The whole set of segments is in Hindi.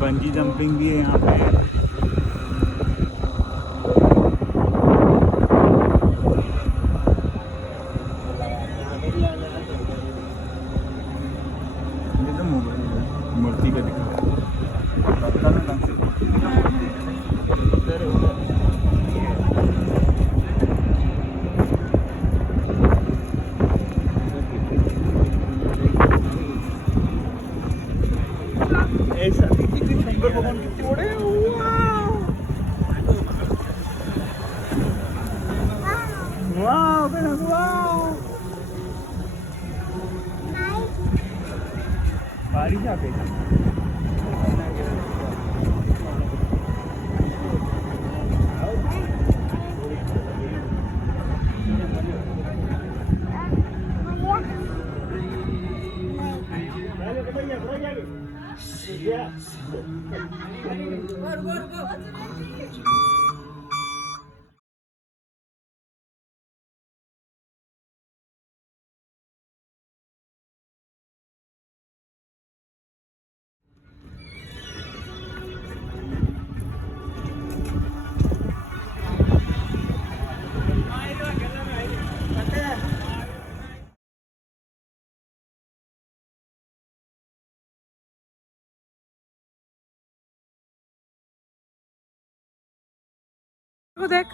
बंजी जंपिंग भी है यहाँ पे। ये तो मूर्ति का दिखा ऐसा कितने शंकर भगवान कितने बड़े हैं। वाह वाह बारिश आ गई। को देख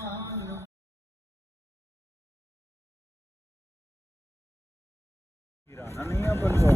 नहीं है अपन को।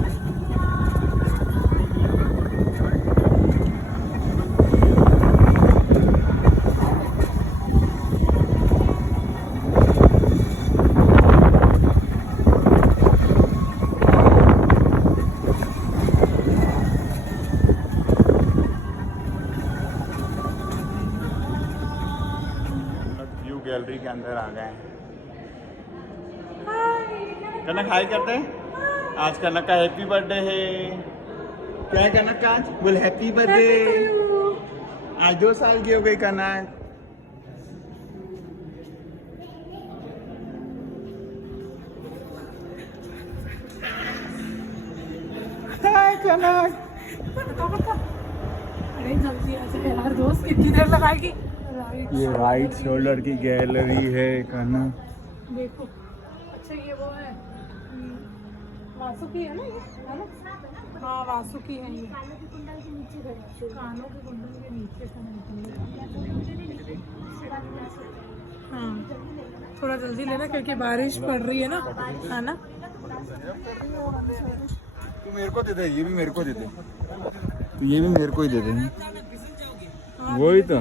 गैलरी के अंदर आ गए हैं। कनक हाई करते हैं। आज कनक का हैप्पी बर्थडे है। क्या है कनक का आज? बोल हैप्पी बर्थडे। आज 2 साल की हो गई कनक। हाय कनक। अरे जल्दी आ जाए यार दोस्त, कितनी देर लगाएगी। ये राइट शोल्डर की गैलरी है कनक। देखो अच्छा ये वो है वासुकी है ना, ये है ना? हाँ वासुकी है ये। कानों के कुंडल के नीचे हाँ थोड़ा जल्दी लेना क्योंकि बारिश पड़ रही है ना, है ना? तू मेरे को दे दे, ये भी मेरे को दे दे, तो ये भी मेरे को ही दे दे। वही तो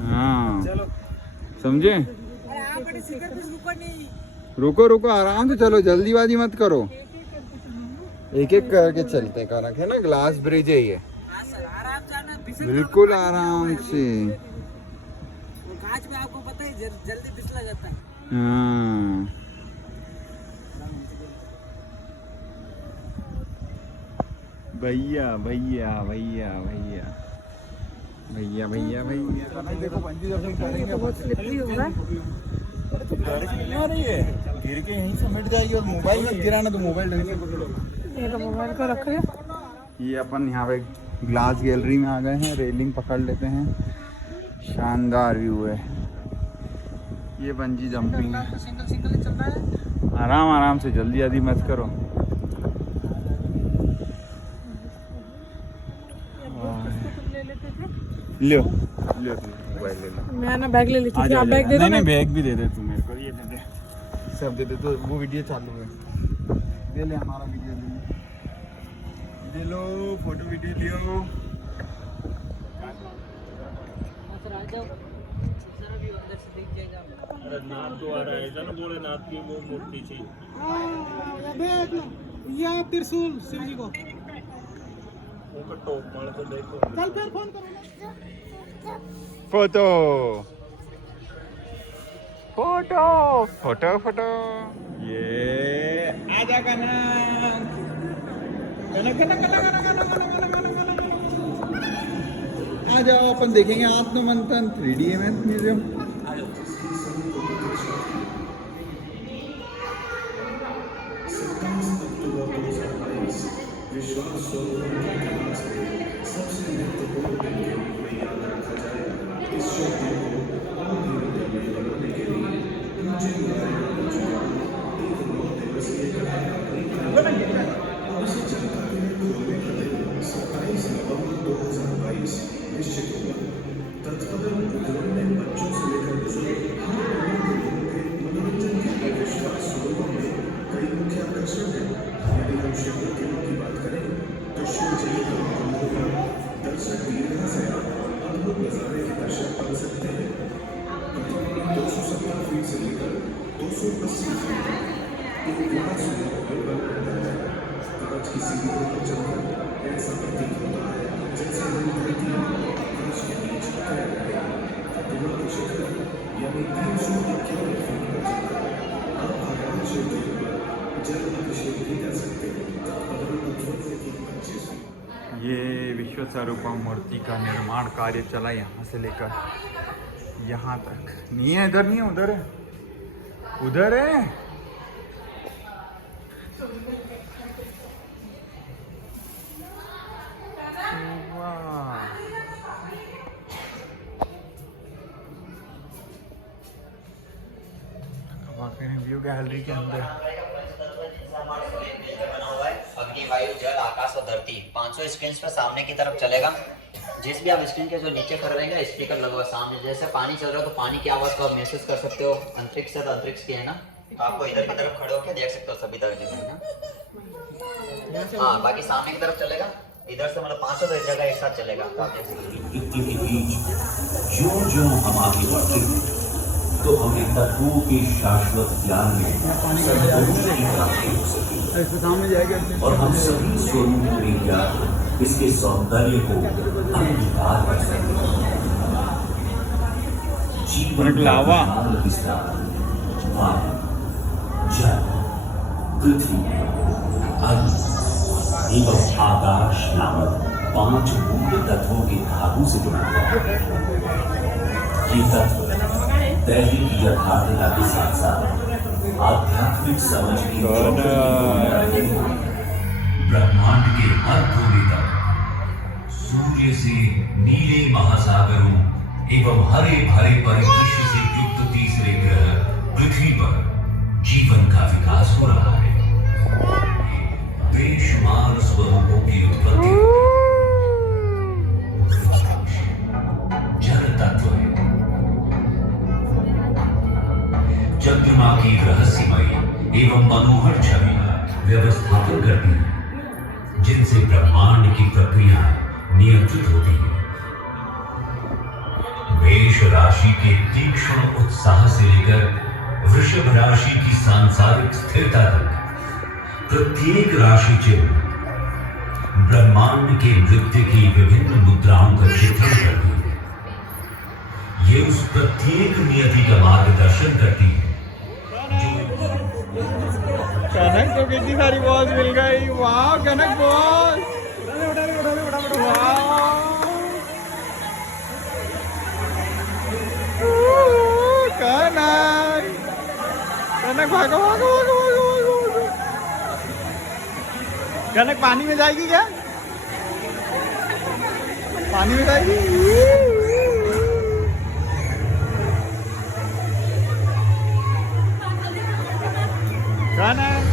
हाँ समझे। रुको रुको आराम से चलो, जल्दीबाजी मत करो। एक एक करके चलते कनक है ना, ग्लास ब्रिज है ये। बिल्कुल आराम से। कांच में आपको पता है जल्दी फिसला जाता है। हाँ भैया भैया भैया भैया भैया भैया भैया देखो बंजी जंपिंग करेंगे। बहुत स्लिपरी होगा। रही है, गिर के यहीं समेट जाएगी। और मोबाइल मत गिराना, तो मोबाइल ढंग से पकड़ो। ये तो मोबाइल को रख लिया। ये अपन यहाँ पे ग्लास गैलरी में आ गए हैं, रेलिंग पकड़ लेते हैं। शानदार व्यू है। ये बंजी जंपिंग है। सिंगल चल रहा है। आराम आराम से, जल्दी जल्दी मत करो। लो लो मोबाइल ले लो। मैं ना बैग ले लेती थी, आप बैग दे दो। नहीं बैग भी दे दे तू मेरे को, ये दे दे, सब दे दे। तो वो वीडियो चालू है, दे ले हमारा वीडियो ले लो, फोटो वीडियो लियो। नाथ द्वारा ऐसा ना बोले, नाथ की वो मूर्ति थी। या त्रिशूल शिव जी को। वो टॉप वाले तो देखो। कल फिर फोन करो। Photo photo photo photo. ये आजा कनक कनक कनक कनक कनक कनक कनक कनक कनक। आ जाओ अपन देखेंगे आत्ममंथन 3D म्यूजियम। ये विश्वस्वरूपम मूर्ति का निर्माण कार्य चला यहाँ से लेकर यहाँ तक। नहीं है इधर, नहीं है उधर है, उधर है। वाह, व्यू गैलरी के अंदर अग्नि, वायु, जल, आकाश और धरती 500 स्क्रीन पर सामने की तरफ चलेगा। जिस भी आप स्क्रीन के जो नीचे खड़े रहेंगे स्पीकर लगा सामने, जैसे पानी चल रहा है तो पानी की आवाज को आप महसूस कर सकते हो। अंतरिक्ष है तो अंतरिक्ष की है ना, तो आपको इधर की तरफ खड़े होकर देख सकते हो सभी तरह है ना। हाँ, बाकी सामने की तरफ चलेगा, इधर से मतलब 500 जगह एक साथ चलेगा तो आप देख सकते हो। जो हम आगे बढ़ते हैं तो हमें तत्वों के शाश्वत ज्ञान में संतोष की प्राप्ति हो सके और हम सभी स्वरूप में ज्ञान इसके सौंदर्य को अंगीकार कर सके। जीवन लावा, वायु, जल, पृथ्वी, अग्नि एवं आकाश नामक 5 मूल तत्वों के धातु से जुड़ा है। ये तत्व दैहिक यथार्थता के साथ साथ आध्यात्मिक समझ की ब्रह्मांड के हर कोने तक, सूर्य से नीले महासागरों एवं हरे भरे परिदृश्य से युक्त तीसरे ग्रह पृथ्वी पर जीवन का विकास हो रहा है। बेशुमार स्वरूपों की उत्पत्ति जल तत्व है। चंद्रमा की रहस्यमयी एवं मनोहर छवि व्यवस्थापन करती है, जिनसे ब्रह्मांड की प्रक्रिया नियंत्रित होती है। मेष राशि के तीक्ष्ण उत्साह से लेकर वृषभ राशि की सांसारिक स्थिरता तक प्रत्येक राशि चिन्ह ब्रह्मांड के नृत्य की विभिन्न मुद्राओं का चित्रण करती है। ये उस प्रत्येक नियति का मार्गदर्शन करती है। कनक को कितनी सारी बॉल मिल गई। वाह कनक बॉल, कनक कनक भागो भागो भागो भागो। कनक पानी में जाएगी क्या? पानी में जाएगी। कनक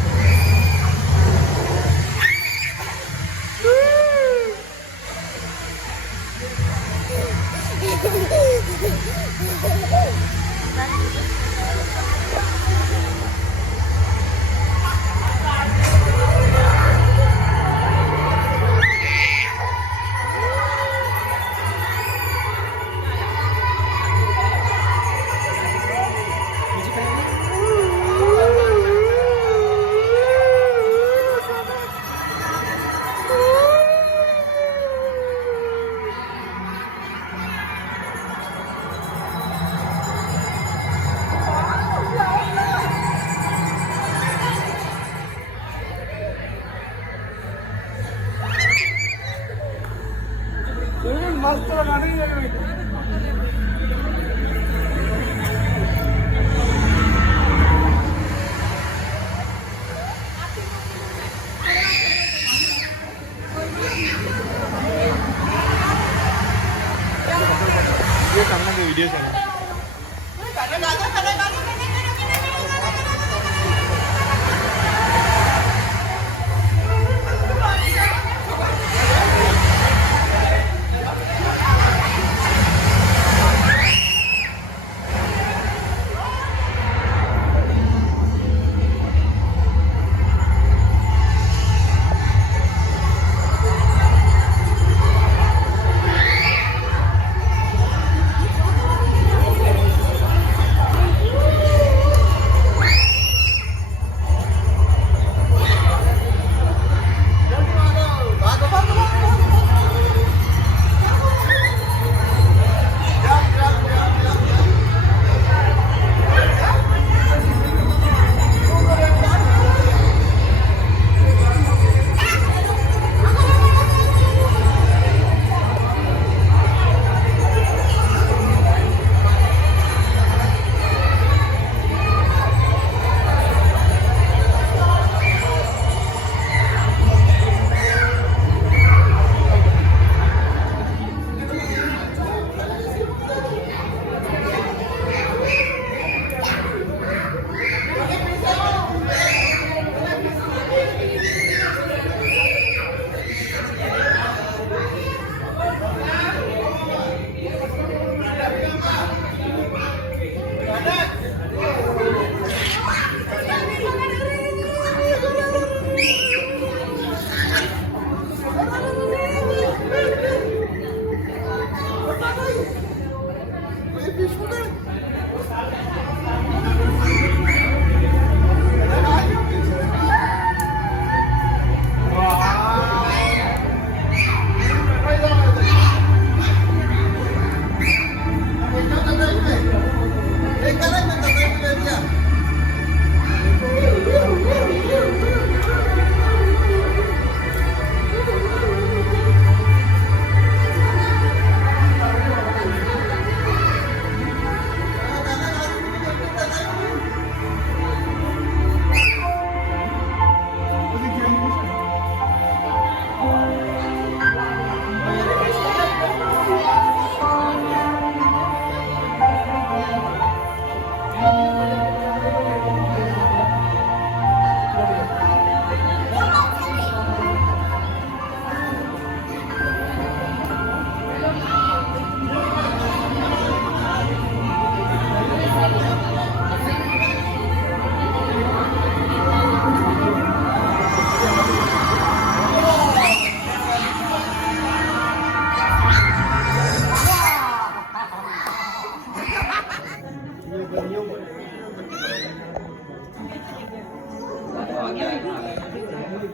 चलो।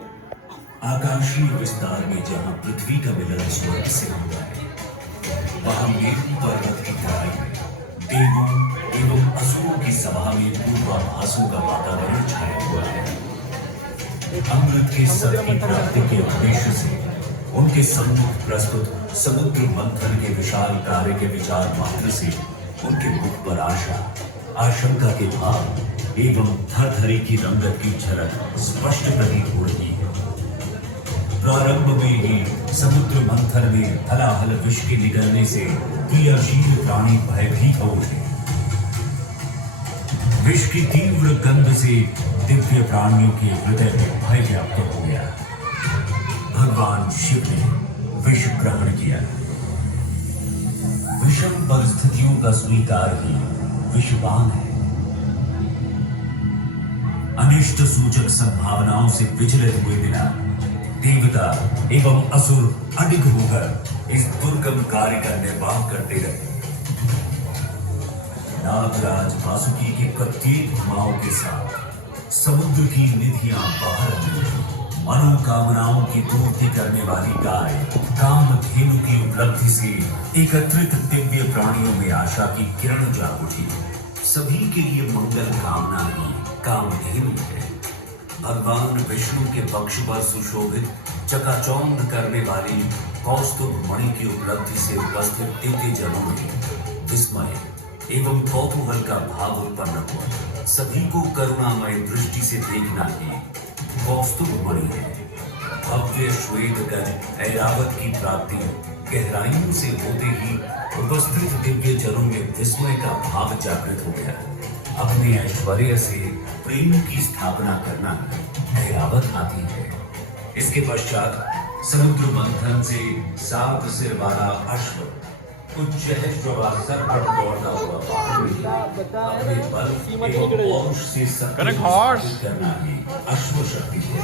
आकाशीय विस्तार में जहां पृथ्वी का मिलन स्वर्ग से हुआ है, वहां मेरु पर्वत की तराई में देवों एवं असुरों की सभा में पूर्वाभासों का वातावरण छाया हुआ है। अमृत के सत की प्राप्ति के उद्देश्य से उनके सम्मुख प्रस्तुत समुद्र मंथन के विशाल कार्य के विचार मात्र से उनके मुख पर आशा, आशंका के भाव एवं थरथरी की रंगत की झलक स्पष्ट प्रतीत हो रही है। प्रारंभ में ही समुद्र मंथन में हलाहल विष के निकलने से क्रियाशील प्राणी भयभीत हो उठे। विष की तीव्र गंध से दिव्य प्राणियों के हृदय में भय व्याप्त हो गया। भगवान शिव ने विष ग्रहण किया। विषम परिस्थितियों का स्वीकार ही विषपान है। अनिष्ट सूचक संभावनाओं से विचलित हुए बिना देवता एवं असुर अडिग होकर इस दुर्गम कार्य का निर्वाह करते रहे। नागराज वासुकी के प्रत्येक घुमाव के साथ समुद्र की निधियां बाहर आई। मनोकामनाओं की पूर्ति करने वाली गाय कामधेनु की उपलब्धि से एकत्रित दिव्य प्राणियों में आशा की किरण जाग उठी। सभी के लिए मंगल कामना ही कामधेनु है। भगवान विष्णु के पक्ष पर सुशोभित चकाचौंध करने वाली कौस्तुभ मणि की उपलब्धि से उपस्थित दिव्य जनों में विस्मय एवं कौतूहल का भाव उत्पन्न हुआ। सभी को करुणामय दृष्टि से देखना ही कौस्तुभ मणि है। भव्य श्वेत गज ऐरावत की प्राप्ति गहराइयों से होते ही उपस्थित दिव्य जनों में विस्मय का भाव जागृत हो गया। अपने ऐश्वर्य से प्रेम की स्थापना करना ऐरावत हाथी है। इसके पश्चात समुद्र मंथन से 7 सिर वाला अश्व उच्च सर पर दौड़ता हुआ अपने बल एवं पौरुष से शक्ति करना ही अश्व शक्ति है।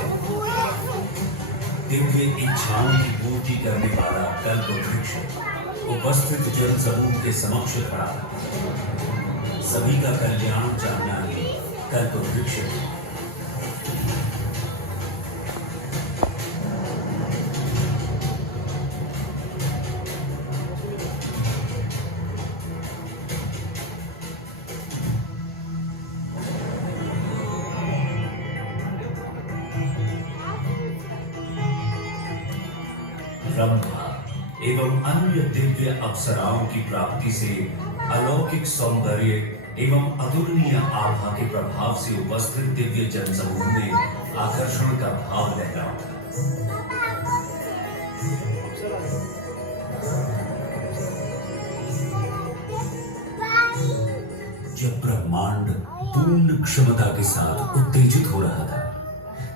दिव्य इच्छाओं की पूर्ति करने वाला कल्प वृक्ष उपस्थित जन समूह के समक्ष खड़ा है। सभी का कल्याण चाहना ही कल्प वृक्ष है। ब्रह्मा एवं अन्य दिव्य अप्सराओं की प्राप्ति से अलौकिक सौंदर्य एवं अतुलनीय आभा के प्रभाव से उपस्थित दिव्य जनसमूह में आकर्षण का भाव लहरा। जब ब्रह्मांड पूर्ण क्षमता के साथ उत्तेजित हो रहा था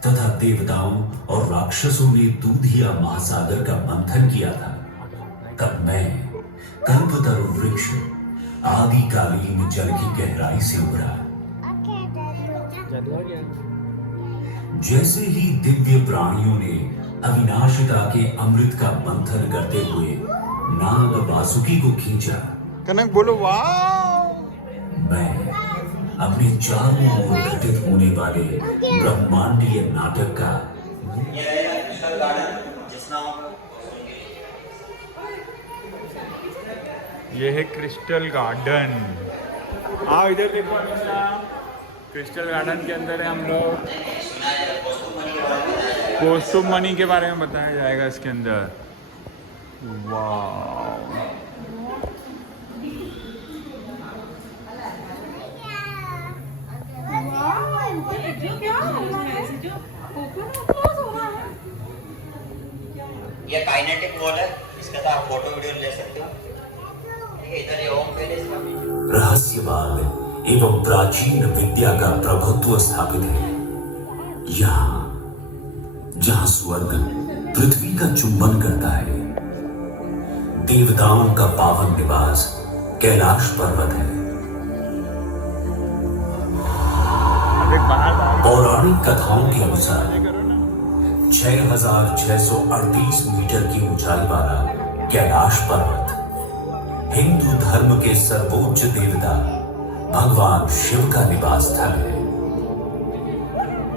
तथा देवताओं और राक्षसों ने दूधिया महासागर का मंथन किया था, तब मैं कल्पतरु वृक्ष आदिकालीन जल की गहराई से उभरा। जैसे ही दिव्य प्राणियों ने अविनाशिता के अमृत का मंथन करते हुए नाग वासुकी को खींचा, कनक बोलो वाह। मैं अपने चारों ओर घटित होने वाले ब्रह्मांडीय नाटक का ये है क्रिस्टल गार्डन। आओ इधर देखो अनिशा, क्रिस्टल गार्डन के अंदर है हम लोग। कौस्तुभ मणि के बारे में बताया जाएगा इसके अंदर। वाह, ये काइनेटिक वॉल है, इसके साथ आप फोटो वीडियो ले सकते हो। इधर ये ओम पैलेस का रहस्यवाद एवं प्राचीन विद्या का प्रभुत्व स्थापित है। यहाँ जहाँ स्वर्ग पृथ्वी का चुंबन करता है, देवताओं का पावन निवास कैलाश पर्वत है। पौराणिक कथाओं के अनुसार 6638 मीटर की ऊंचाई वाला कैलाश पर्वत हिंदू धर्म के सर्वोच्च देवता भगवान शिव का निवास स्थल है।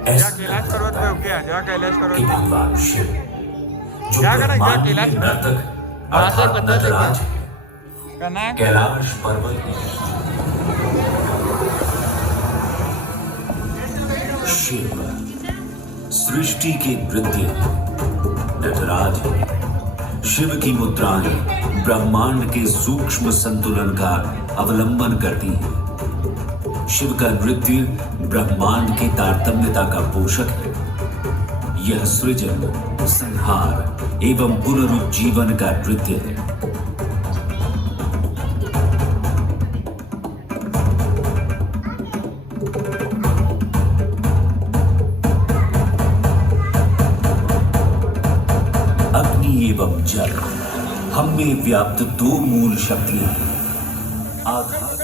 कैलाश पर्वत पे क्या जा कैलाश पर्वत कि भगवान शिव जो क्या करें, क्या ब्रह्मांडीय कैलाश नर्तक अर्थात नटराज है, कनक कैलाश पर्वत में शिव सृष्टि के नृत्य नटराज है। शिव की मुद्राएं ब्रह्मांड के सूक्ष्म संतुलन का अवलंबन करती हैं। शिव का नृत्य ब्रह्मांड की तारतम्यता का पोषक है। यह सृजन, संहार एवं पुनरुज्जीवन का नृत्य है। एवं जल हम में व्याप्त 2 मूल शक्तियां हैं। आधार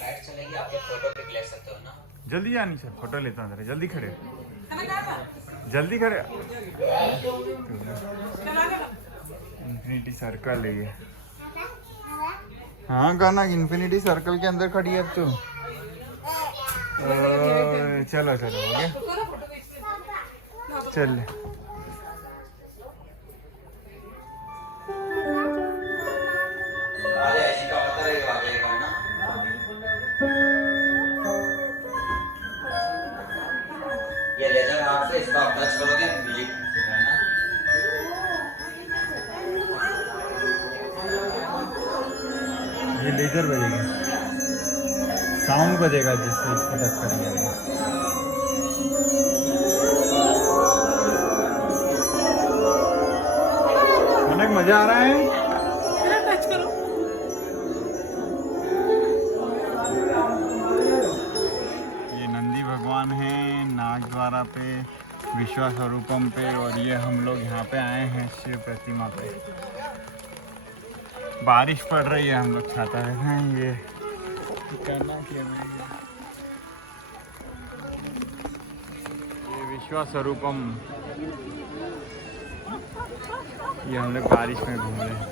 लाइट चलेगी, आप फोटो पिक ले सकते हो ना। जल्दी आनी सर, फोटो लेता हूँ। जल्दी खड़े, जल्दी खड़े। इन्फिनिटी सर्कल है ये। हाँ गाना इन्फिनिटी सर्कल के अंदर खड़ी है अब तो। चलो चलो हो गया, चल ले। ये लेजर हाथ से इसको आप टच करोगे म्यूजिक करना। ये लेजर बजेगा, साउंड बजेगा जिससे इसको टच करेंगे। अनेक मजा आ रहा है। टच करो। ये नंदी भगवान हैं नागद्वारा पे, विश्वस्वरूपम पे, और ये हम लोग यहाँ पे आए हैं शिव प्रतिमा पे। बारिश पड़ रही है, हम लोग छाता है ये करना क्या है। ये विश्वस्वरूपम, ये हम लोग बारिश में घूम रहे हैं।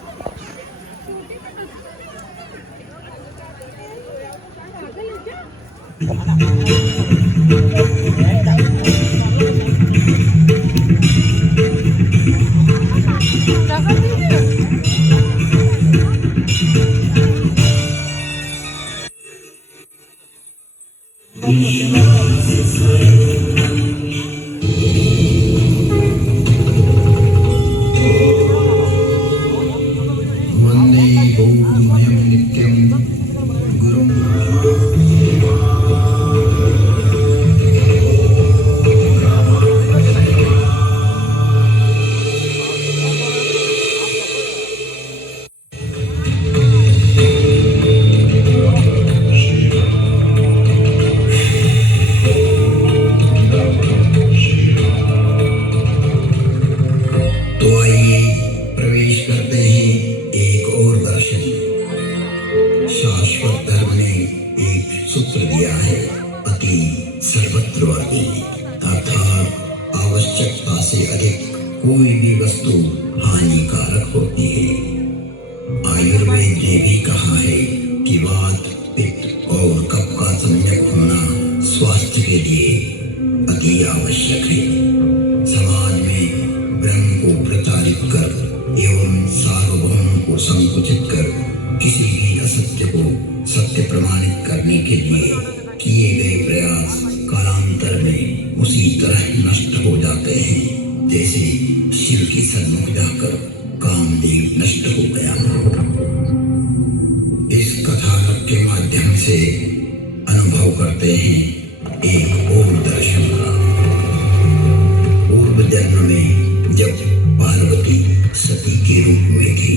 वंदे गौरमयं नित्यं गुरुं तो आइए प्रवेश करते हैं एक और दर्शन। शाश्वत धर्म ने एक सूत्र दिया है, अति सर्वत्रव्यापी, अर्थात आवश्यकता से अधिक कोई भी वस्तु हानिकारक होती है। आयुर्वेद ने भी कहा है कि वात, पित्त और कफ का सम्यक होना स्वास्थ्य के लिए अति आवश्यक है। समाज में ब्रह्म को प्रताड़ित कर एवं सार्वभौम को संकुचित कर किसी भी असत्य को सत्य प्रमाणित करने के लिए किए गए प्रयास कालांतर में उसी तरह नष्ट हो जाते हैं जैसे शिव के सन्मुख जाकर कामदेव नष्ट हो गया। इस कथानक के माध्यम से अनुभव करते हैं एक और दर्शन का। पूर्व जन्म में जब पार्वती सती के रूप में थी,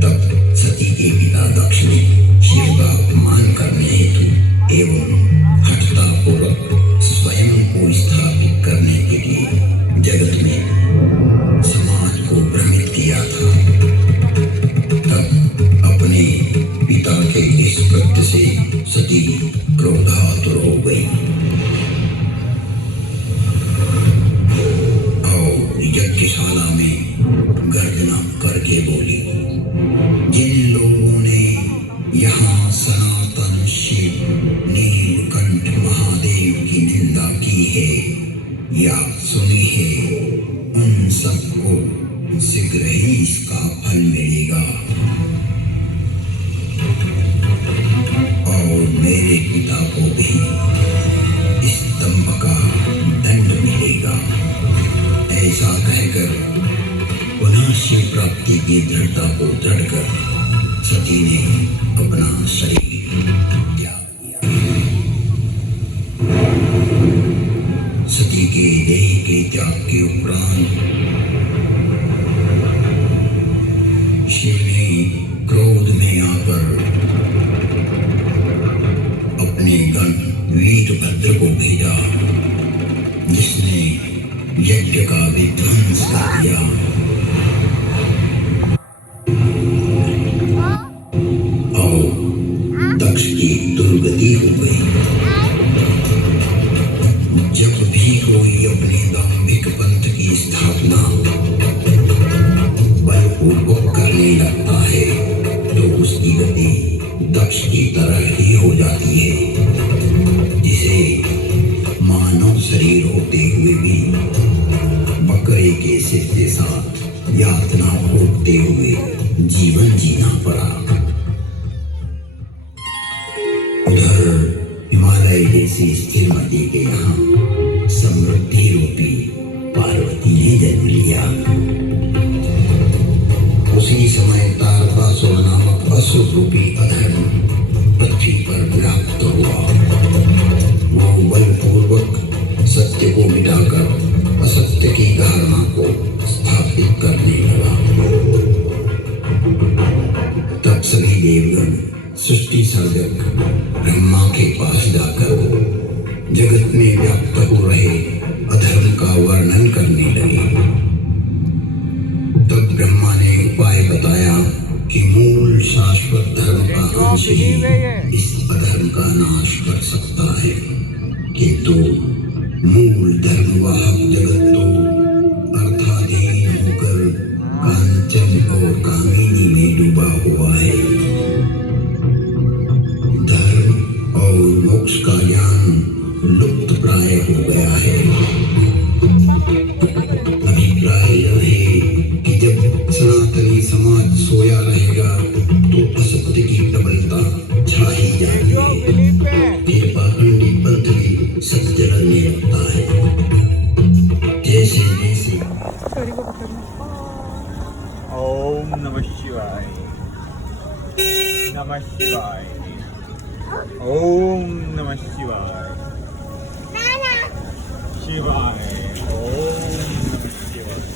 तब सती के पिता दक्ष ने शिव का अपमान करने हेतु एवं हठता पूर्वक स्वयं को स्थापित करने के लिए जगत में समाज को भ्रमित किया था। तब अपने पिता के इस कृत्य से सती क्रोधातुर हो गई और यज्ञशाला में गर्जना करके बोली, जिन लोगों ने यहाँ सनातन शिव नीलकंठ महादेव की निंदा की है या सुनी है, उन सबको शीघ्र ही इसका फल मिलेगा और मेरे पिता को भी स्तंभ का दंड मिलेगा। ऐसा कहकर पुनः शिव प्राप्ति की दृढ़ता को दृढ़ कर सती ने अपना शरीर त्याग दिया। सती के देह के त्याग के उपरांत शिव ने क्रोध में आकर अपने गण वीरभद्र को भेजा, जिसने यज्ञ का विध्वंस कर दिया और दक्ष की दुर्गति हो गई। जब भी कोई अपने दाम्भिक पंथ की स्थापना बलपूर्वक करने लगता है तो उसकी गति दक्ष की तरह ही हो जाती है, जिसे मानव शरीर होते हुए भी बकरे के सिर के साथ यातना भोगते हुए जीवन जीना पड़ा। उधर हिमालय जैसी स्थिर नदी के यहाँ समृद्धि रूपी पार्वती ने जन्म लिया। उसी समय तारकासुर नामक असुर रूपी अधर्म पृथ्वी पर व्याप्त हुआ। सत्य को मिटाकर असत्य की धारणा को स्थापित करने लगा। तब सभी देवगण सृष्टि सर्जक ब्रह्मा के पास जाकर जगत में व्याप्त हो रहे अधर्म का वर्णन करने लगे। तब ब्रह्मा ने उपाय बताया कि मूल शाश्वत धर्म का अंश ही इस अधर्म का नाश कर सकता है, किंतु मूल धर्मवाहक जगत तो अर्थाधीन होकर कांचन और कामिनी में डूबा हुआ है। धर्म और मोक्ष का ज्ञान लुप्त प्राय हो गया है। अभिप्राय यह है कि जब सनातनी समाज सोया रहेगा तो असत्य की प्रबलता छा ही जाती है, फिर पाखंडी पंथ भी सत्य लड़ने लगता है। जैसे जैसे ओम नमः शिवाय, नमः शिवाय, ओम नमः शिवाय, शिवाय, ओम नमः शिवाय।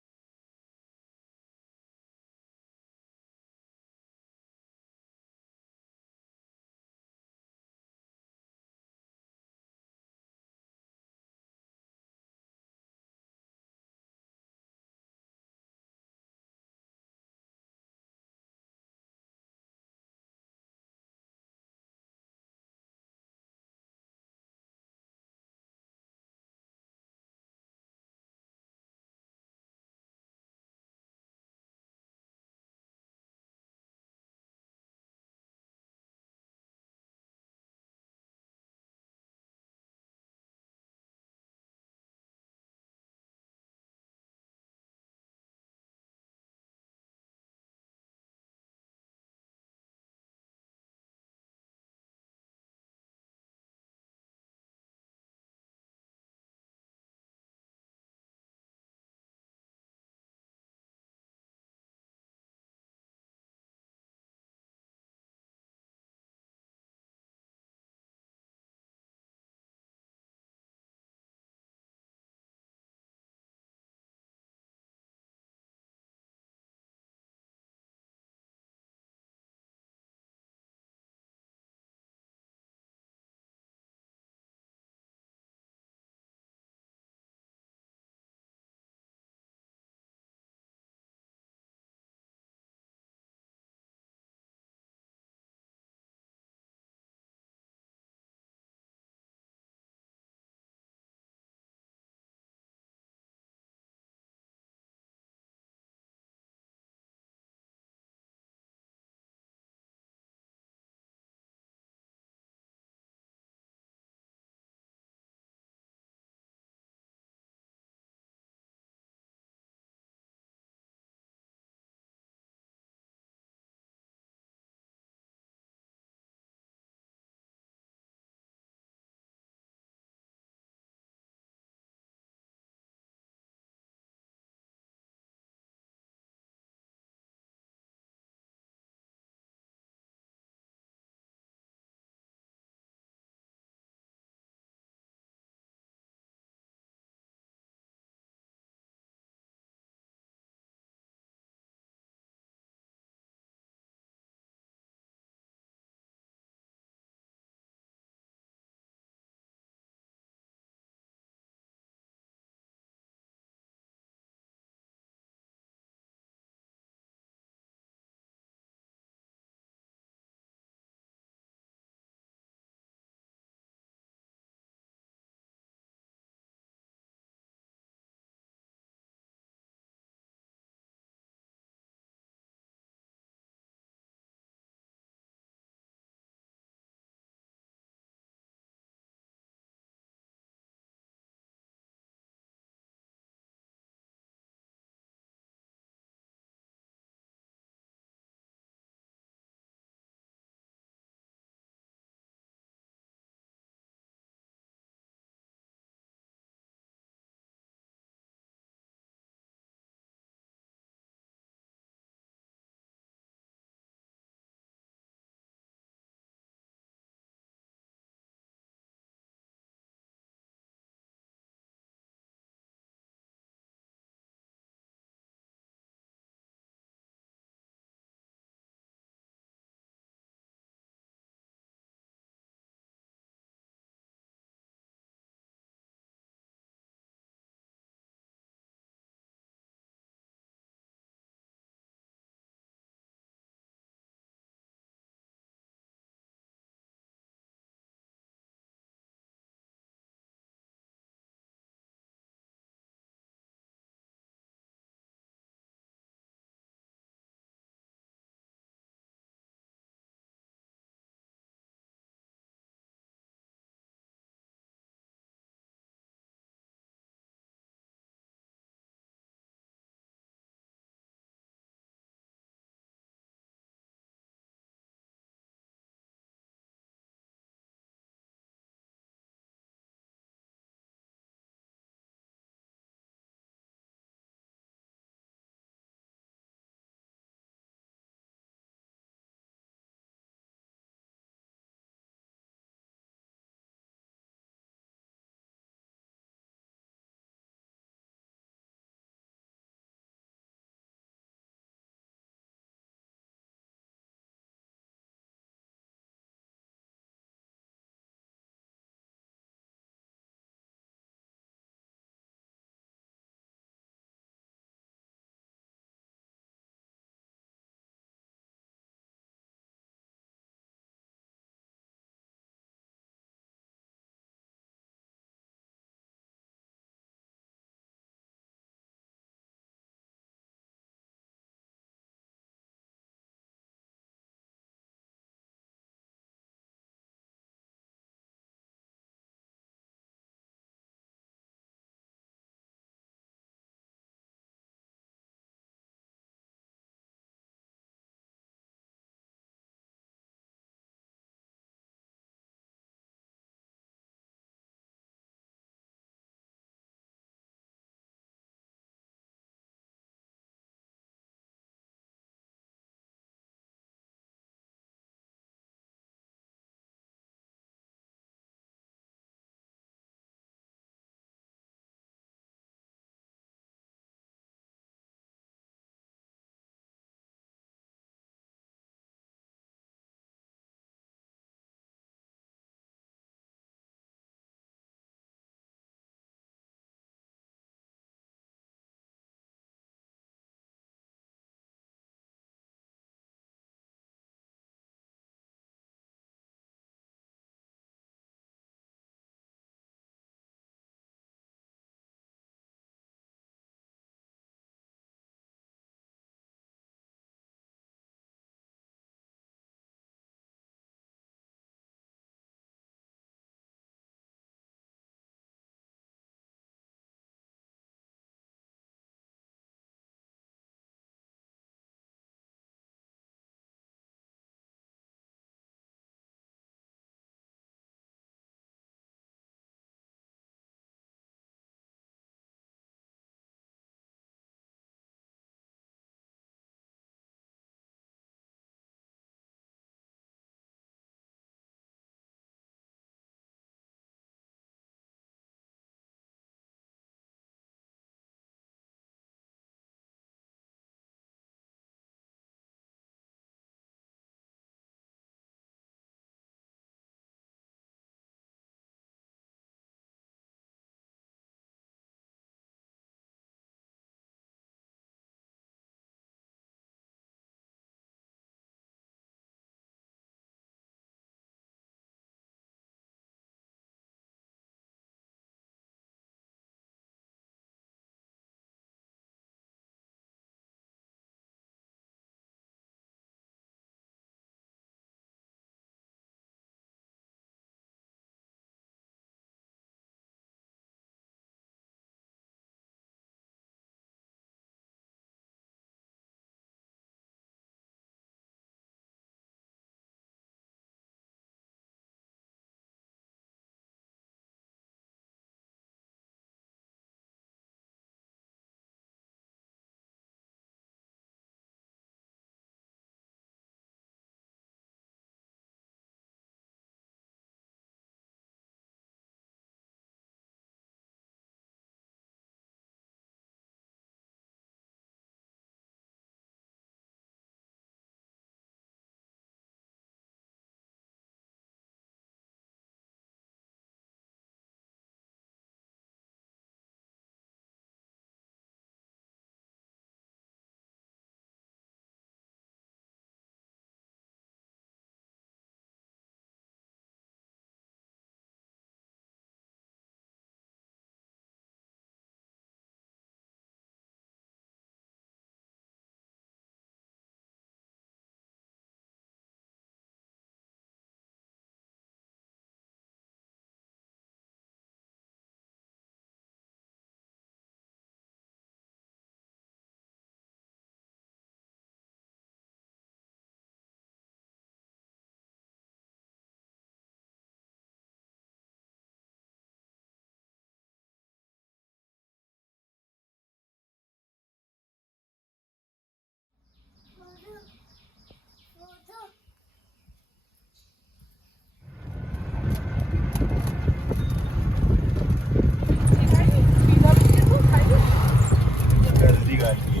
गर्दी गाड़ी।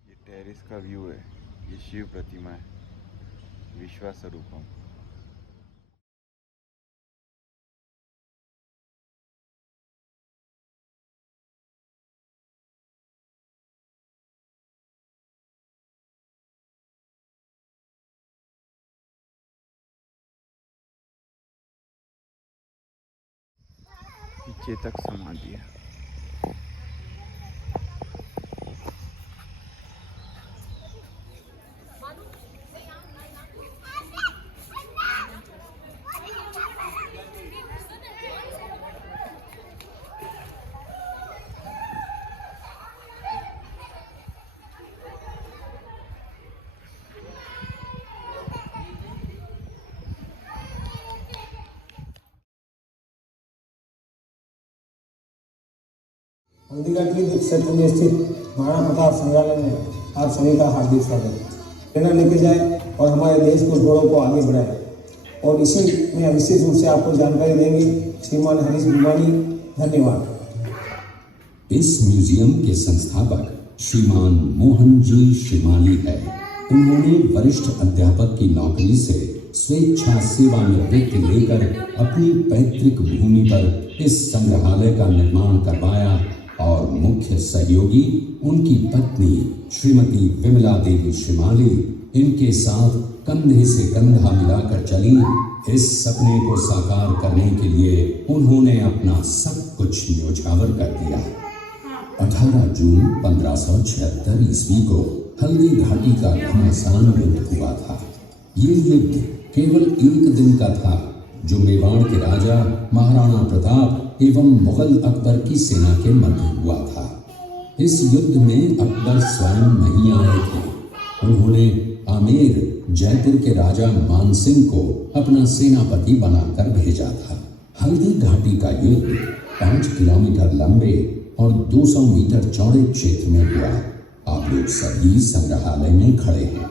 ये टेरेस का व्यू है। ये शिव प्रतिमा है, विश्वासरूपम। पीछे तक समाधि है। हल्दीघाटी के दीप क्षेत्र में स्थित महाराणा प्रताप संग्रहालय में आप सभी का हार्दिक स्वागत है। प्रेरणा लेके जाए और हमारे देश के गौरव को आगे बढ़ाए। और इसी में विशेष रूप से आपको जानकारी देंगे श्रीमान हरीश गुरबानी। धन्यवाद। इस म्यूजियम के संस्थापक श्रीमान मोहन जी श्रीमाली है। उन्होंने वरिष्ठ अध्यापक की नौकरी से स्वेच्छा सेवानिवृत्ति लेकर अपनी पैतृक भूमि पर इस संग्रहालय का निर्माण करवाया और मुख्य सहयोगी उनकी पत्नी श्रीमती विमला देवी श्रीमाली इनके साथ कंधे से कंधा मिलाकर चली। इस सपने को साकार करने के लिए उन्होंने अपना सब कुछ न्योछावर कर दिया। 18 जून 1576 ईस्वी को हल्दी घाटी का घमासान युद्ध हुआ था। ये युद्ध केवल एक दिन का था, जो मेवाड़ के राजा महाराणा प्रताप एवं मुगल अकबर की सेना के मध्य हुआ था। इस युद्ध में अकबर स्वयं नहीं आए थे। उन्होंने आमेर जयपुर के राजा मानसिंह को अपना सेनापति बनाकर भेजा था। हल्दी घाटी का युद्ध 5 किलोमीटर लंबे और 200 मीटर चौड़े क्षेत्र में हुआ। आप लोग सभी संग्रहालय में खड़े हैं।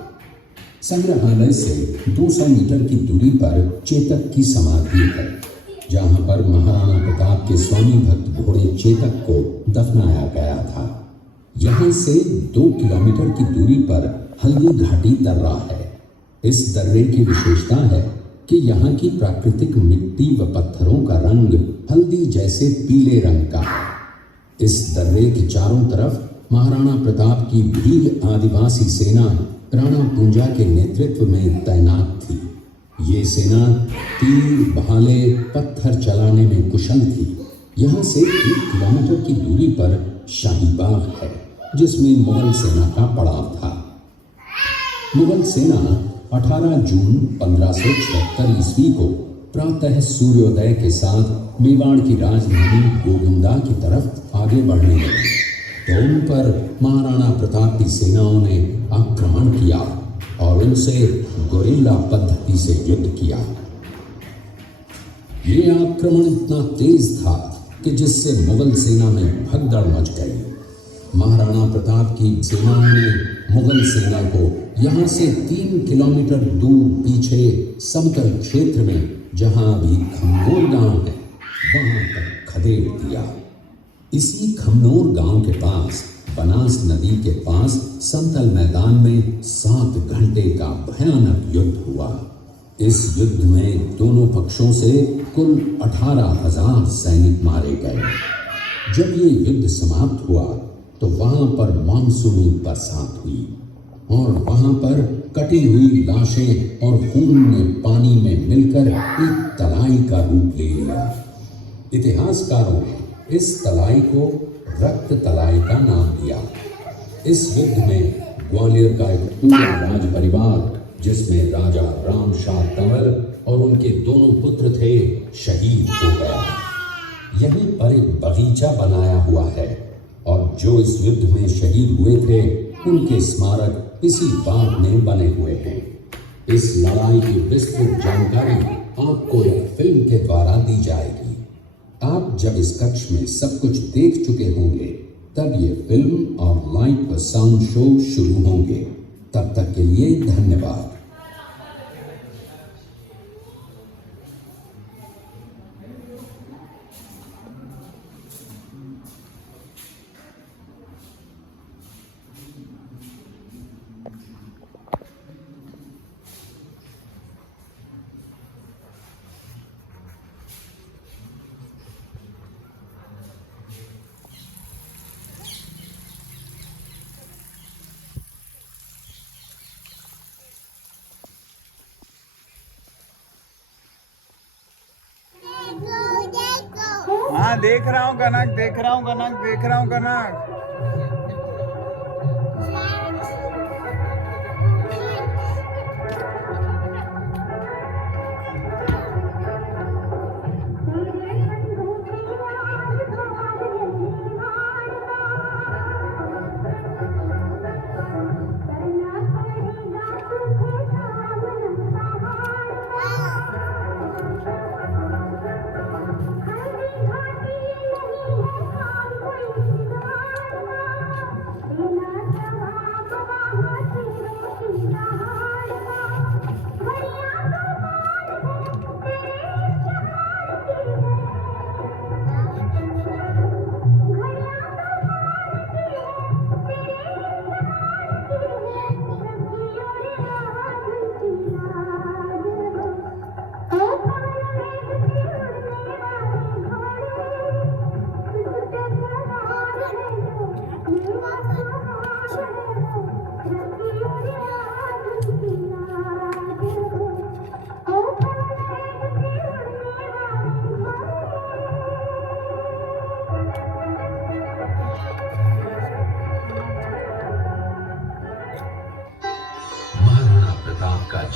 संग्रहालय से 200 मीटर की दूरी पर चेतक की समाधि है, जहां पर महाराणा प्रताप के स्वामी भक्त घोड़े चेतक को दफनाया गया था। यहां से 2 किलोमीटर की दूरी पर हल्दी घाटी दर्रा है। इस दर्रे की विशेषता है कि यहाँ की प्राकृतिक मिट्टी व पत्थरों का रंग हल्दी जैसे पीले रंग का है। इस दर्रे के चारों तरफ महाराणा प्रताप की भील आदिवासी सेना राणा पूंजा के नेतृत्व में तैनात थी। ये सेना तीर, भाले, पत्थर चलाने में कुशल थी। यहाँ से 1 किलोमीटर की दूरी पर शाही बाग है, जिसमें मुगल सेना का पड़ाव था। मुगल सेना 18 जून 1576 ईस्वी को प्रातः सूर्योदय के साथ मेवाड़ की राजधानी गोविंदा की तरफ आगे बढ़ने लगी, तो उन पर महाराणा प्रताप की सेनाओं ने आक्रमण किया और उनसे गोरिल्ला पद्धति से युद्ध किया। ये आक्रमण इतना तेज था कि जिससे मुगल सेना में भगदड़ मच गई। महाराणा प्रताप की सेनाओं ने मुगल सेना को यहाँ से 3 किलोमीटर दूर पीछे समतल क्षेत्र में, जहाँ अभी खमनोर गांव है, वहां तक खदेड़ दिया। इसी खमनोर गांव के पास बनास नदी के पास समतल मैदान में 7 घंटे का भयानक युद्ध हुआ। इस युद्ध में दोनों पक्षों से कुल 18,000 सैनिक मारे गए। जब ये युद्ध समाप्त हुआ तो वहां पर मानसूनी बरसात हुई और वहां पर कटी हुई लाशें और खून ने पानी में मिलकर एक तलाई का रूप ले लिया। इतिहासकारों ने इस तलाई को रक्त तलाई का नाम दिया। इस युद्ध में ग्वालियर का एक पूरा राज परिवार, जिसमें राजा राम शाह तंवर और उनके दोनों पुत्र थे, शहीद हो गया। यहीं पर एक बगीचा बनाया हुआ है और जो इस युद्ध में शहीद हुए थे, उनके स्मारक इसी बाग में बने हुए हैं। इस लड़ाई की विस्तृत जानकारी आपको एक फिल्म के द्वारा दी जाएगी। आप जब इस कक्ष में सब कुछ देख चुके होंगे, तब ये फिल्म और लाइट व साउंड शो शुरू होंगे। तब तक के लिए धन्यवाद। हाँ देख रहा हूँ कनक, देख रहा हूँ कनक, देख रहा हूँ कनक।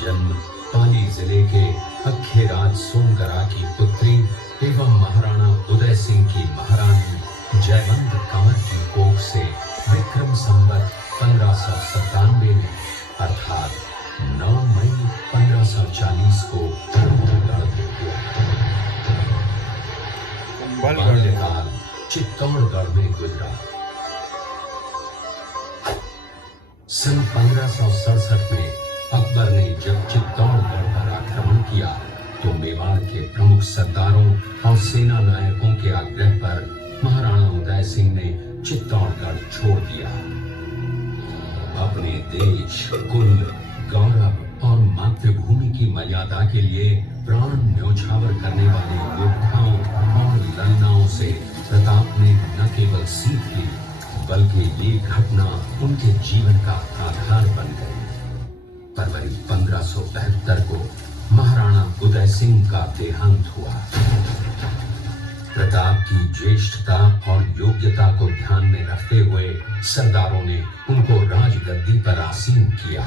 जन्म पाली जिले के अखेराज सोनगरा की पुत्री एवं महाराणा उदय सिंह की महारानी जयवंत कंवर की कोख से विक्रम संवत 1597 में अर्थात 9 मई 1540 को बाल्यकाल चित्तौड़गढ़ में गुजरा। सन 1567 में अकबर ने जब चित्तौड़गढ़ पर आक्रमण किया तो मेवाड़ के प्रमुख सरदारों और सेना नायकों के आग्रह पर महाराणा उदय सिंह ने चित्तौड़गढ़ छोड़ दिया। अपने देश, कुल, गौरव और मातृभूमि की मर्यादा के लिए प्राण न्योछावर करने वाले योद्धाओं और लड़नाओं से प्रताप ने न केवल सीख ली बल्कि ये घटना उनके जीवन का आधार बन गई। फरवरी 1572 को महाराणा उदय सिंह का देहांत हुआ। प्रताप की ज्येष्ठता और योग्यता को ध्यान में रखते हुए सरदारों ने उनको राजगद्दी पर आसीन किया।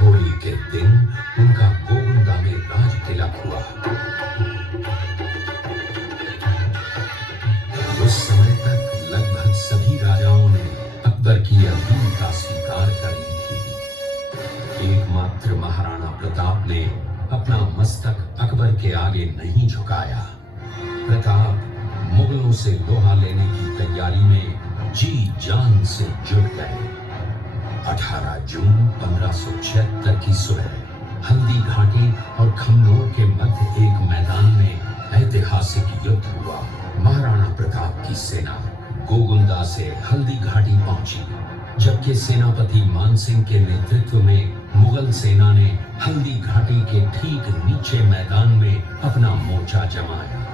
होली के दिन उनका गोविंदा में राज तिलक हुआ। उस समय तक लगभग सभी राजाओं ने अकबर की अधीनता स्वीकार कर ली थी। एकमात्र महाराणा प्रताप ने अपना मस्तक अकबर के आगे नहीं झुकाया। प्रताप मुगलों से लोहा लेने की तैयारी में जी जान से जुट गए। 18 जून 1576 की सुबह हल्दी घाटी और खमनोर के मध्य एक मैदान में ऐतिहासिक युद्ध हुआ। महाराणा प्रताप की सेना गोगुंदा से हल्दी घाटी पहुंची, जबकि सेनापति मानसिंह के नेतृत्व में मुगल सेना ने हल्दी घाटी के ठीक नीचे मैदान में अपना मोर्चा जमाया।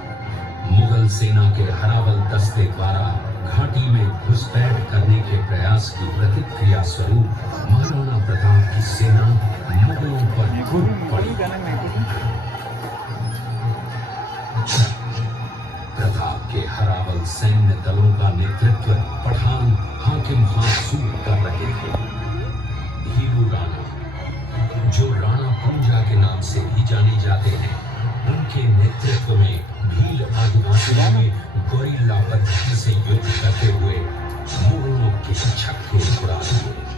मुगल सेना के हरावल दस्ते द्वारा घाटी में घुसपैठ करने के प्रयास की प्रतिक्रिया स्वरूप महाराणा प्रताप की सेना मुगलों पर टूट पड़ी। प्रताप के हरावल सैन्य दलों का नेतृत्व पठान हाकिम खान सूर कर रहे थे। धीरू राणा, जो राणा पूंजा के नाम से भी जाने जाते हैं, उनके नेतृत्व में भील आदिवासियों ने गोरिल्ला पद्धति से युद्ध करते हुए मुगलों के छक्के उड़ा दिए।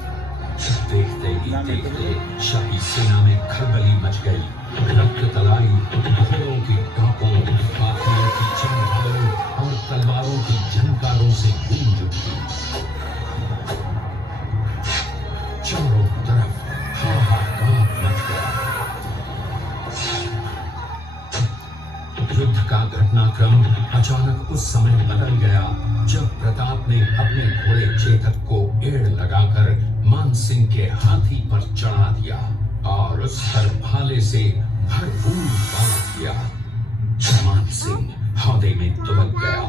देखते ही देखते शाही सेना में खलबली मच गई। रक्त तलाई, घोड़ों की टापों, हाथियों की चमगादड़ों और तलवारों की झनकारों से गूंज उठी। चारों तरफ हाहाकार मच गया। युद्ध का घटनाक्रम अचानक उस समय बदल गया जब प्रताप ने अपने घोड़े चेतक को एड़ लगाकर मानसिंह के हाथी पर चढ़ा दिया और उस पर भाले से भरपूर वार किया। मानसिंह हौदे में दुबक गया।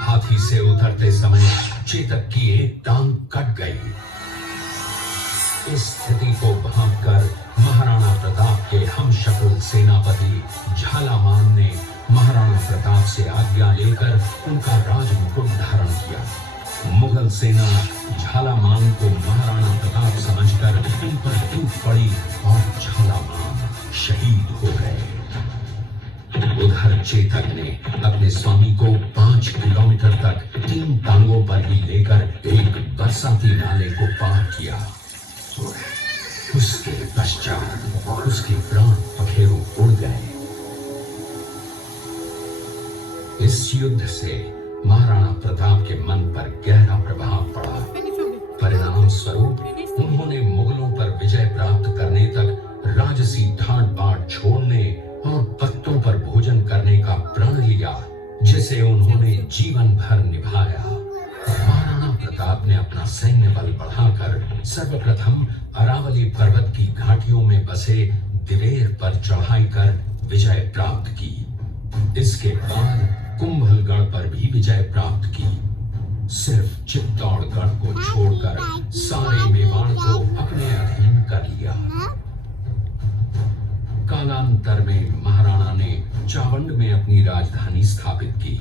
हाथी से उतरते समय चेतक की एक टांग कट गई। इस स्थिति को भांपकर महाराणा प्रताप के हमशक्ल सेनापति झालामान ने महाराणा प्रताप से आज्ञा लेकर उनका राजमुकुट धारण किया। मुगल सेना झालामान को महाराणा प्रताप समझकर उन पर टूट पड़ी और झालामान शहीद हो गए। उधर चेतक ने अपने स्वामी को 5 किलोमीटर तक 3 टांगों पर ही लेकर एक बरसाती नाले को पार किया। उसके पश्चात उसके प्राण पखेरु उड़ गए। इस युद्ध से महाराणा प्रताप के मन पर गहरा प्रभाव पड़ा। परिणाम स्वरूप उन्होंने मुगलों पर विजय प्राप्त करने तक राजसी ठाट बाट छोड़ने और पत्तों पर भोजन करने का प्रण लिया, जिसे उन्होंने जीवन भर निभाया। महाराणा प्रताप ने अपना सैन्य बल बढ़ाकर सर्वप्रथम अरावली पर्वत की घाटियों में बसे दिलेर पर चढ़ाई कर विजय प्राप्त की। इसके बाद कुंभलगढ़ पर भी विजय प्राप्त की। सिर्फ चित्तौड़गढ़ को छोड़कर सारे मेवाड़ को अपने अधीन कर लिया। कालांतर में महाराणा ने चावंड में अपनी राजधानी स्थापित की।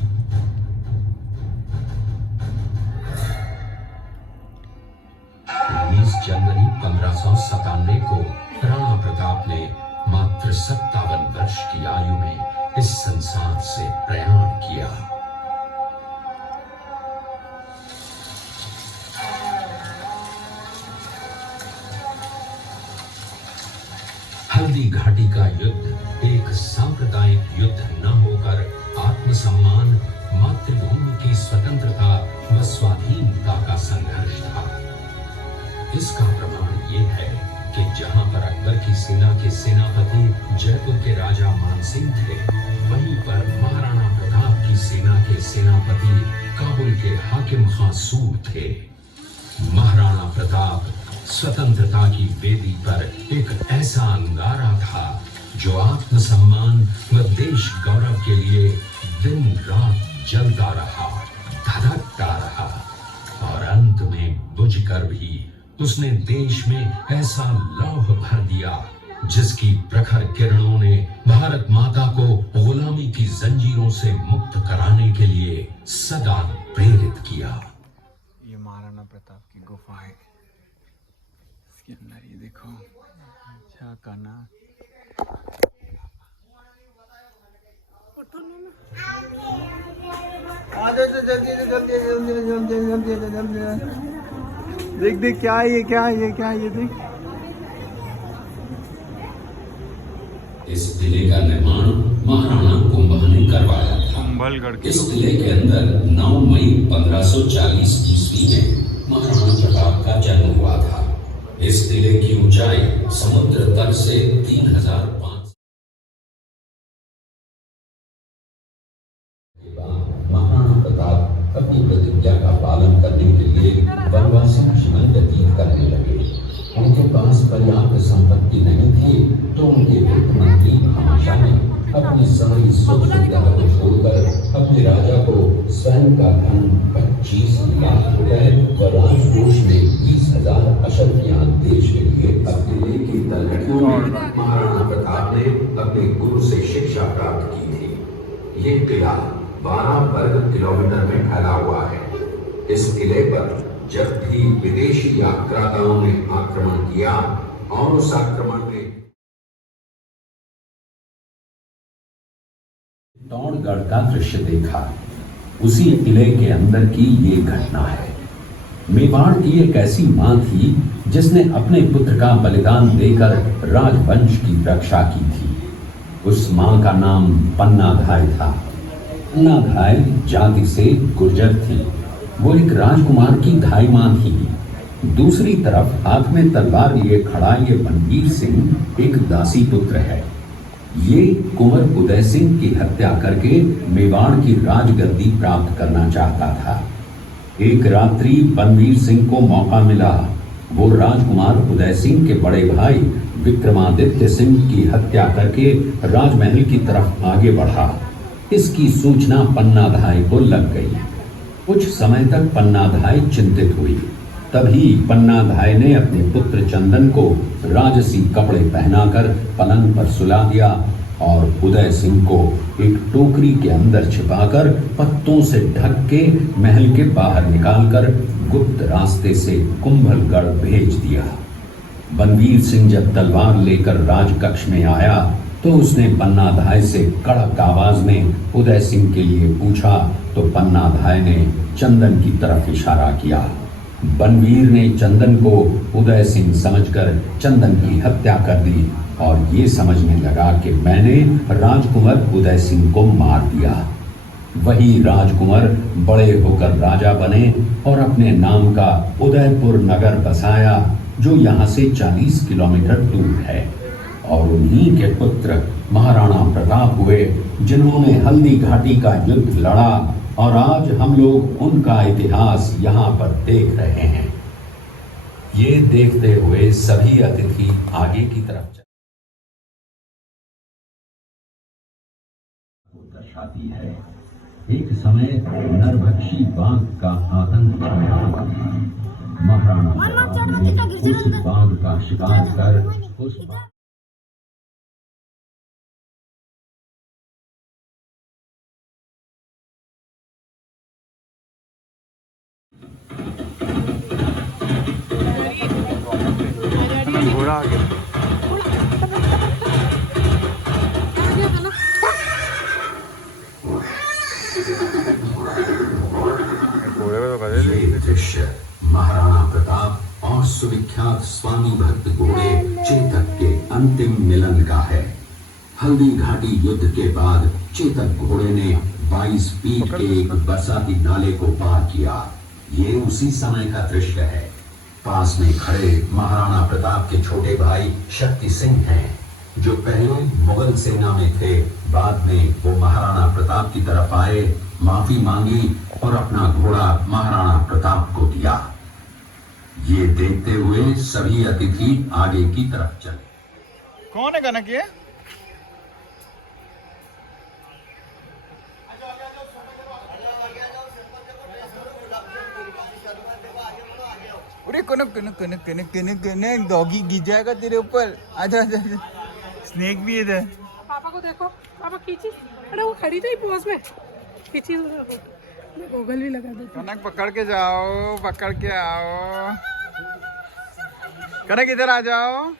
20 जनवरी 1597 को राणा प्रताप ने मात्र 57 वर्ष की आयु में इस संसार से प्रयाण किया। हल्दी घाटी का युद्ध एक सांप्रदायिक युद्ध न होकर आत्मसम्मान, मातृभूमि की स्वतंत्रता व स्वाधीनता का संघर्ष था। इसका प्रमाण ये है कि जहां पर अकबर की सेना के सेनापति जयपुर के राजा मानसिंह थे, वहीं पर महाराणा प्रताप की सेना के सेनापति काबुल के हाकिम खां सूर थे। महाराणा प्रताप स्वतंत्रता की वेदी पर एक ऐसा अंगारा था जो आत्मसम्मान व देश गौरव के लिए दिन रात जलता रहा, धधकता रहा और अंत में बुझकर भी उसने देश में ऐसा लौह भर दिया जिसकी प्रखर किरणों ने भारत माता को गुलामी की जंजीरों से मुक्त कराने के लिए सदा प्रेरित किया। ये महाराणा प्रताप की गुफा है। इसके अंदर ये देखो झाकाना। देख देख क्या है ये, क्या है ये, क्या है ये, देख। इस किले का निर्माण महाराणा कुंभा ने करवाया था। कुंभलगढ़ के इस किले के अंदर 9 मई 1540 ईस्वी में महाराणा प्रताप का जन्म हुआ था। इस किले की ऊंचाई समुद्र तल से 3005। महाराणा प्रताप अपनी प्रतिज्ञा का पालन करने के लिए वनवासी जीवन व्यतीत करने लगे। उनके पास पर्याप्त संपत्ति नहीं थी तो उनके वित्त मंत्री भामाशाह ने अपनी सारी सुख सुविधा को छोड़कर अपने राजा को स्वयं का धन 25 लाख रुपए व राजकोष में 20,000 अशर्फियां देश के लिए अकेले की तलहटियों में महाराणा प्रताप ने अपने गुरु से शिक्षा प्राप्त की थी। ये किला 12 वर्ग किलोमीटर में फैला हुआ है। इस किले पर जब भी विदेशी आक्रांताओं ने आक्रमण किया और उस आक्रमण में चित्तौड़गढ़ का दृश्य देखा, उसी किले के अंदर की ये घटना है। मेवाड़ की एक ऐसी मां थी जिसने अपने पुत्र का बलिदान देकर राजवंश की रक्षा की थी। उस मां का नाम पन्नाधाय था। पन्नाधाय जाति से गुर्जर थी। वो एक राजकुमार की धाई मां थी। दूसरी तरफ हाथ में तलवार लिए खड़ा ये बनवीर सिंह एक दासी पुत्र है। ये कुंवर उदय सिंह की हत्या करके मेवाड़ की राजगद्दी प्राप्त करना चाहता था। एक रात्रि बनवीर सिंह को मौका मिला। वो राजकुमार उदय सिंह के बड़े भाई विक्रमादित्य सिंह की हत्या करके राजमहल की तरफ आगे बढ़ा। इसकी सूचना पन्नाधाय को लग गई। कुछ समय तक पन्नाधाय चिंतित हुई। तभी पन्नाधाय ने अपने पुत्र चंदन को राजसी कपड़े पहनाकर पलंग पर सुला दिया और उदय सिंह को एक टोकरी के अंदर छिपाकर पत्तों से ढक के महल के बाहर निकालकर गुप्त रास्ते से कुंभलगढ़ भेज दिया। बनवीर सिंह जब तलवार लेकर राजकक्ष में आया तो उसने पन्नाधाय से कड़क आवाज में उदय सिंह के लिए पूछा तो पन्नाधाय ने चंदन की तरफ इशारा किया। बनवीर ने चंदन को उदय सिंह समझकर चंदन की हत्या कर दी और ये समझने लगा कि मैंने राजकुंवर उदय सिंह को मार दिया। वही राजकुंवर बड़े होकर राजा बने और अपने नाम का उदयपुर नगर बसाया जो यहाँ से 40 किलोमीटर दूर है, और उन्हीं के पुत्र महाराणा प्रताप हुए जिन्होंने हल्दी घाटी का युद्ध लड़ा, और आज हम लोग उनका इतिहास यहाँ पर देख रहे हैं। ये देखते हुए सभी अतिथि आगे की तरफ दर्शाती है। एक समय नरभक्षी बाघ का आतंक छाया था। महाराणा प्रताप ने उस बाघ का शिकार कर उस घोड़ा आ गया। ये दृश्य महाराणा प्रताप और सुविख्यात स्वामी भक्त घोड़े चेतक के अंतिम मिलन का है। हल्दी घाटी युद्ध के बाद चेतक घोड़े ने 22 फीट के एक बरसाती नाले को पार किया। ये उसी समय का दृश्य है। पास में खड़े महाराणा प्रताप के छोटे भाई शक्ति सिंह हैं, जो पहले मुगल सेना में थे। बाद में वो महाराणा प्रताप की तरफ आए, माफी मांगी और अपना घोड़ा महाराणा प्रताप को दिया। ये देखते हुए सभी अतिथि आगे की तरफ चले। कौन है गाना किया? अरे कन कन कन कन कन कन डॉगी गिर जाएगा तेरे ऊपर। आजा आजा आजा। स्नेक भी है इधर। पापा को देखो, पापा खींची। अरे वो खड़ी थी पोज में, खींची। गूगल भी लगा दो। कनक पकड़ के जाओ, पकड़ के आओ। कनक इधर आ जाओ।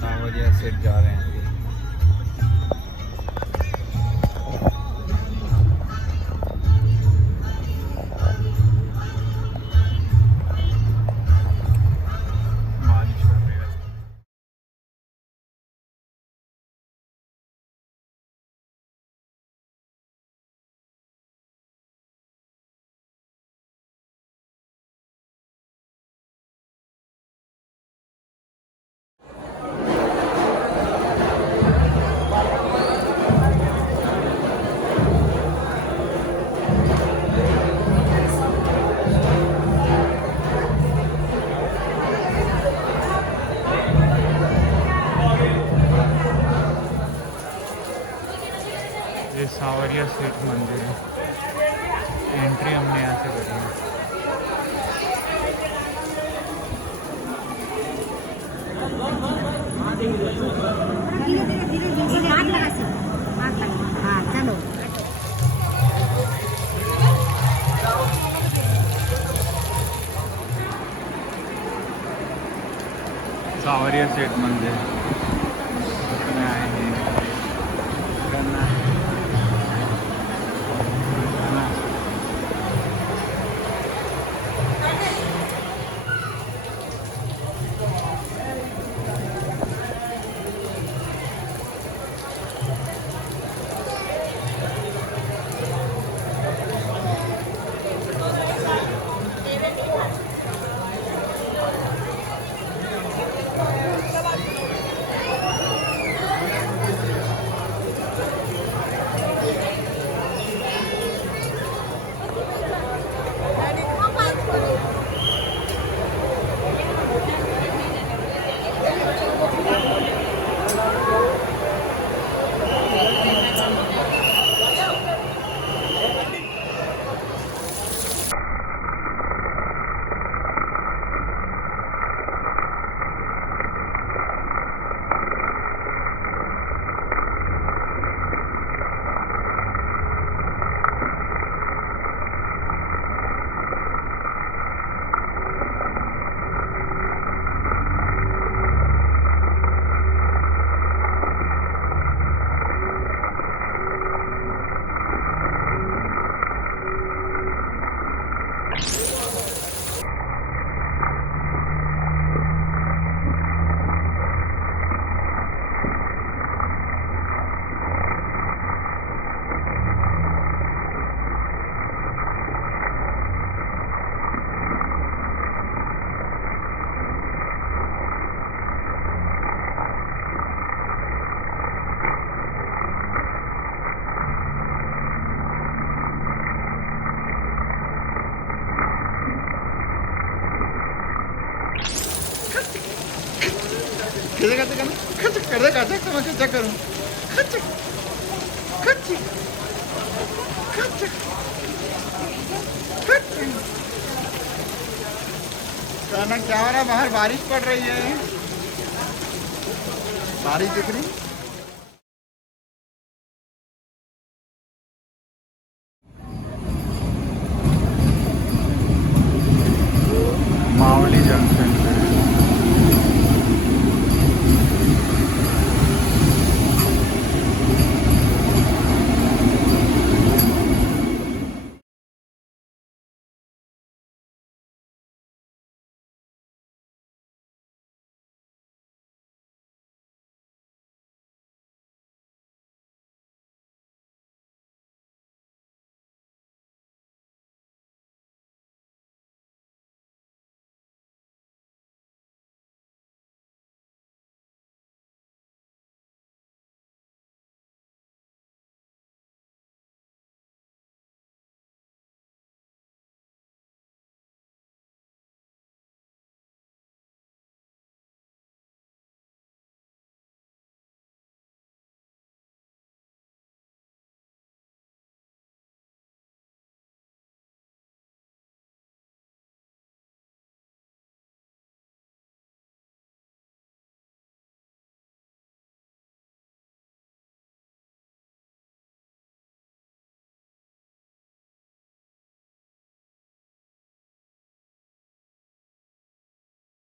सावरिया सेठ जा रहे हैं। बारिश कर रही है। ये सावरिया सेठ मंदिर है। एंट्री हमने यहाँ से करी है। सावरिया सेठ मंदिर में आए हैं। करना है। कैसे कैसे करना खच कर दे कैसे तो मैं कैसे करूं खच खच खच खच कहना क्या हो रहा है बाहर बारिश पड़ रही है बारिश दिख रही